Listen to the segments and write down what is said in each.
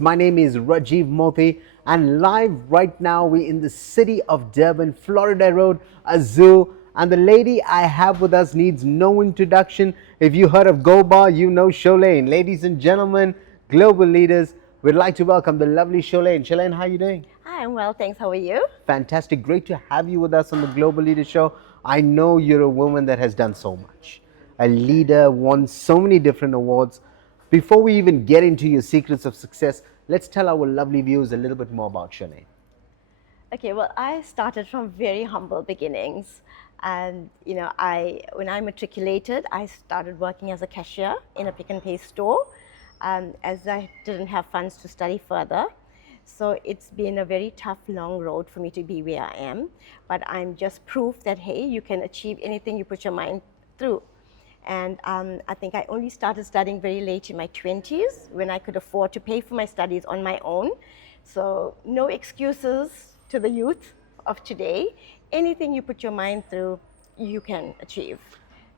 My name is Rajiv Mothie, and live right now we're in the city of Durban, Florida Road, a zoo. And the lady I have with us needs no introduction. If you heard of Go Bar, you know Sholain. Ladies and gentlemen, global leaders, we'd like to welcome the lovely Sholain. Sholain, how are you doing? Hi, I'm well, thanks. How are you? Fantastic. Great to have you with us on the Global Leader Show. I know you're a woman that has done so much. A leader, won so many different awards. Before we even get into your secrets of success, let's tell our lovely viewers a little bit more about Shanae. Okay, well, I started from very humble beginnings. And, when I matriculated, I started working as a cashier in a pick and pay store as I didn't have funds to study further. So it's been a very tough, long road for me to be where I am. But I'm just proof that, hey, you can achieve anything you put your mind through. And I think I only started studying very late in my 20s when I could afford to pay for my studies on my own. So no excuses to the youth of today. Anything you put your mind through, you can achieve.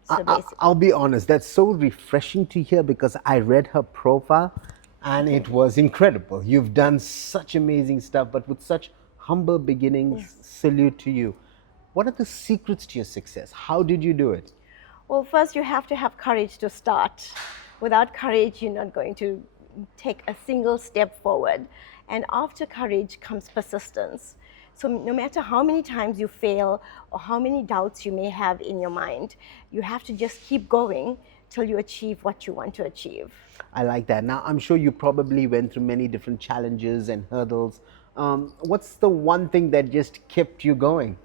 So basically, I'll be honest, that's so refreshing to hear because I read her profile and it was incredible. You've done such amazing stuff, but with such humble beginnings. yes. Salute to you. What are the secrets to your success? How did you do it? Well, first you have to have courage to start. Without courage, you're not going to take a single step forward. And after courage comes persistence. So no matter how many times you fail or how many doubts you may have in your mind, you have to just keep going till you achieve what you want to achieve. I like that. Now, I'm sure you probably went through many different challenges and hurdles. What's the one thing that just kept you going?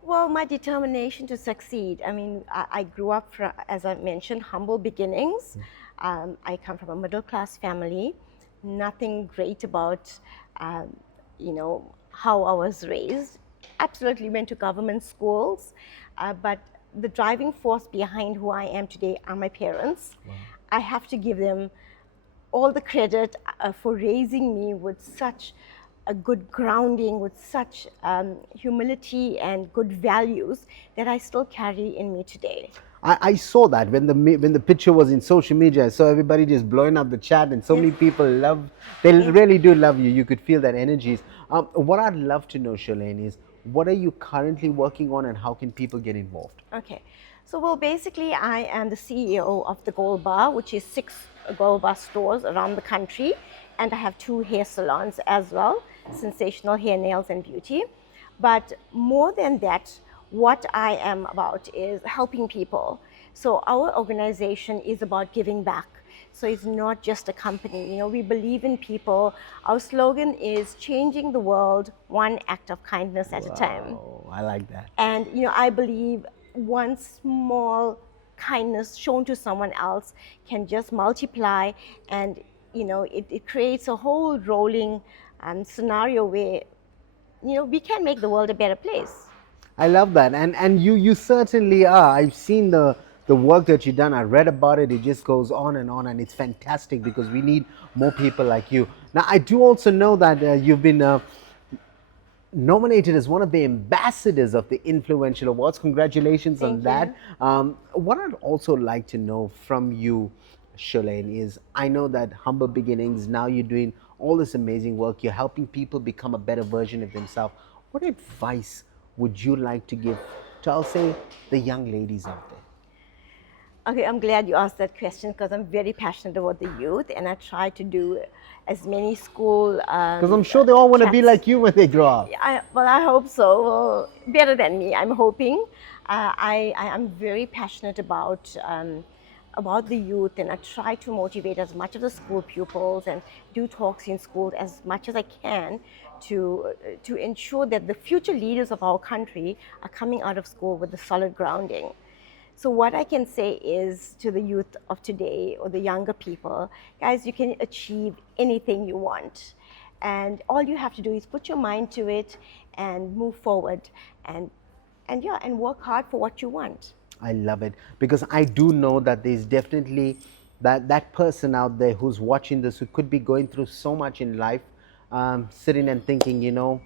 Well, my determination to succeed. I mean, I grew up, as I mentioned, humble beginnings. I come from a middle class family. Nothing great about, how I was raised. Absolutely went to government schools, but the driving force behind who I am today are my parents. Wow. I have to give them all the credit for raising me with such a good grounding, with such humility and good values that I still carry in me today. I saw that when the picture was in social media. I saw everybody just blowing up the chat, and so many people love. They really do love you. You could feel that energies. What I'd love to know, Sholain, is what are you currently working on, and how can people get involved? Okay, so well, basically, I am the CEO of the Gold Bar, which is 6 Gold Bar stores around the country, and I have 2 hair salons as well, Sensational Hair, Nails, and Beauty. But more than that, what I am about is helping people. So our organization is about giving back. So it's not just a company. We believe in people. Our slogan is changing the world one act of kindness at a time. Oh, I like that. And I believe one small kindness shown to someone else can just multiply, and it creates a whole rolling scenario where we can make the world a better place. I love that, and you certainly are. I've seen the work that you've done. I read about it. It just goes on, and it's fantastic because we need more people like you. Now, I do also know that you've been nominated as one of the ambassadors of the Influential Awards. Congratulations on that. What I'd also like to know from you, Sholain, is I know that humble beginnings. Now you're doing all this amazing work. You're helping people become a better version of themselves. What advice would you like to give to, I'll say, the young ladies out there? Okay, I'm glad you asked that question because I'm very passionate about the youth, and I try to do as many school. Because I'm sure they all want to be like you when they grow up. I hope so. Well, better than me, I'm hoping. I am very passionate about the youth, and I try to motivate as much of the school pupils and do talks in schools as much as I can to ensure that the future leaders of our country are coming out of school with a solid grounding. So what I can say is to the youth of today or the younger people, guys, you can achieve anything you want. And all you have to do is put your mind to it and move forward and work hard for what you want. I love it because I do know that there's definitely that person out there who's watching this who could be going through so much in life, sitting and thinking,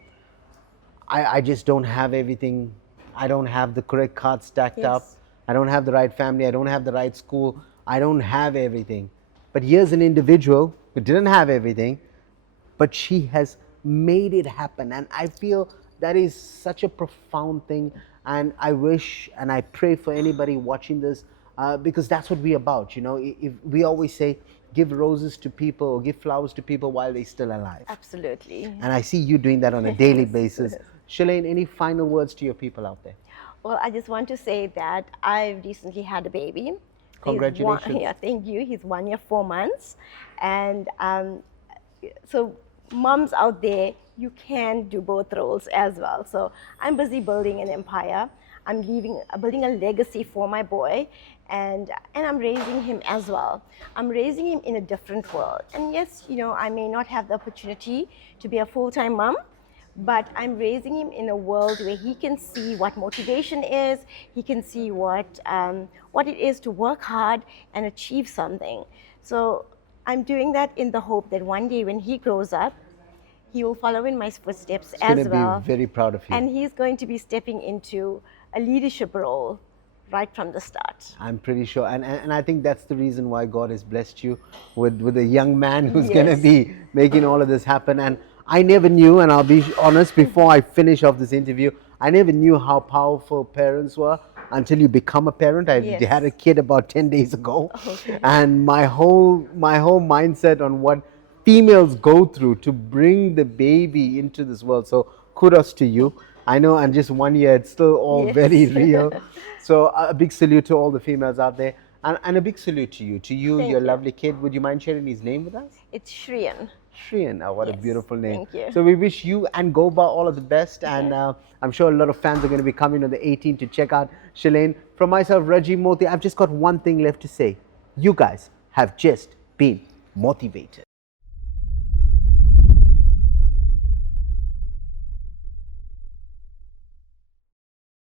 I just don't have everything. I don't have the correct cards stacked up. I don't have the right family. I don't have the right school. I don't have everything. But here's an individual who didn't have everything, but she has made it happen. And I feel that is such a profound thing. And I wish and I pray for anybody watching this, because that's what we're about. You know, if we always say, give roses to people or give flowers to people while they're still alive. Absolutely. And I see you doing that on a daily Yes. basis. Sholain, any final words to your people out there? Well, I just want to say that I recently had a baby. He's Congratulations. Yeah, thank you. He's 1 year, 4 months. And so, moms out there, you can do both roles as well. So, I'm busy building an empire. I'm building a legacy for my boy, and I'm raising him as well. I'm raising him in a different world. And yes, you know, I may not have the opportunity to be a full-time mom, but I'm raising him in a world where he can see what motivation is. He can see what it is to work hard and achieve something. So I'm doing that in the hope that one day when he grows up, he will follow in my footsteps He's as going to well. be very proud of you. And he's going to be stepping into a leadership role right from the start. I'm pretty sure. And I think that's the reason why God has blessed you with a young man who's going to Yes. be making all of this happen. And I never knew, and I'll be honest, before I finish off this interview, I never knew how powerful parents were until you become a parent. I Yes. had a kid about 10 days ago. Okay. And my whole mindset on what females go through to bring the baby into this world. So kudos to you. I know, and just 1 year, it's still all Yes. very real. So a big salute to all the females out there, and a big salute to you, Thank your you. lovely kid. Would you mind sharing his name with us? It's Shriyan. Shriyan, oh, what a Yes, beautiful name. thank you. So we wish you and Goba all of the best, and I'm sure a lot of fans are going to be coming on the 18th to check out Sholain. From myself, Rajiv Mothie, I've just got one thing left to say. You guys have just been motivated.